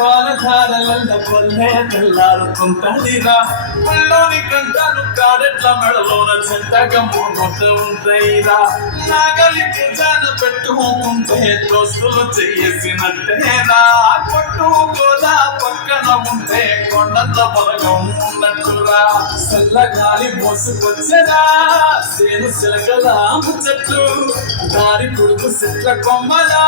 పాలధారల కొల్లే తెల్లారుతుంటదిరా ముల్లోని కంటాను కాడెట్ల మెడలోన చెంతగా మోగొట్టు ఉంటాయిరా నాగలి పూజాన పెట్టుకుంటే దోస్తులు చేసినట్టేరా కొట్టు గోదా పక్కన ఉంటే కొండంత బలగం ఉన్నట్టురా చల్లగాలి మోసుకొచ్చరా సేను సిలకల చెట్టు దారి పొడుగు చెట్ల కొమ్మలా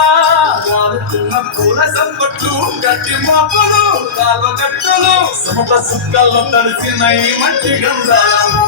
గారుతున్న పూల సంపట్లు గట్టి మాపలు కాల గట్టలు సమత సుక్కల్లో తడిసిన ఈ మట్టి గంధాలు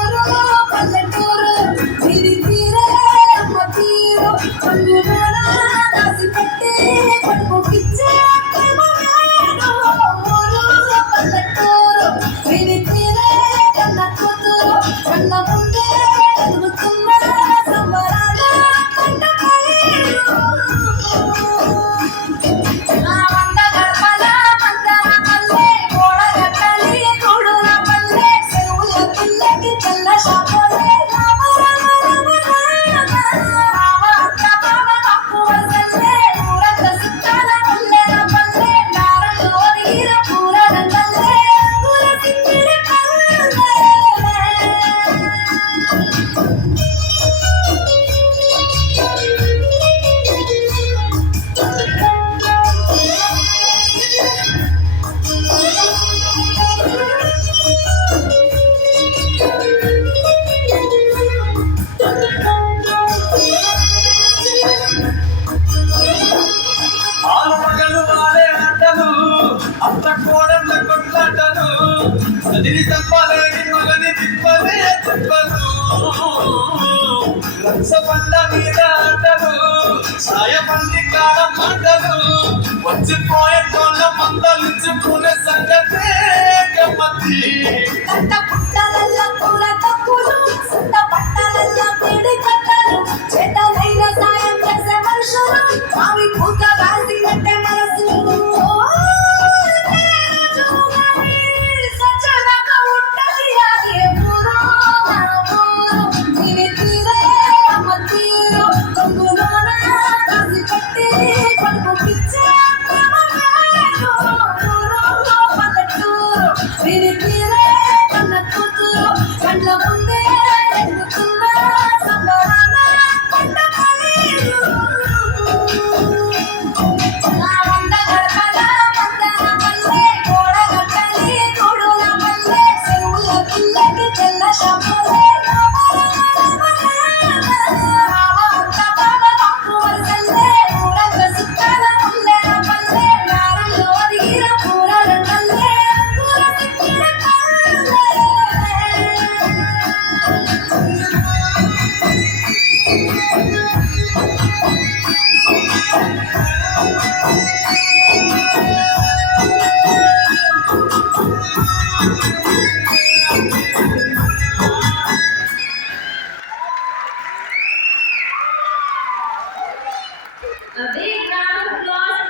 అంత కోడళ్ళ కొట్లాటలు చదివి తప్పలేని మగని తిప్పలే తిప్పలు రక్ష పండ మీద ఆటలు సాయబంది కాడ మాటలు వచ్చిపోయే తోళ్ళ మందలించుకునే సంగతే గమ్మతి పుట్టలల్ల పూల తప్పులు పట్టాలల్ల పిడి కట్టలు చేతలైన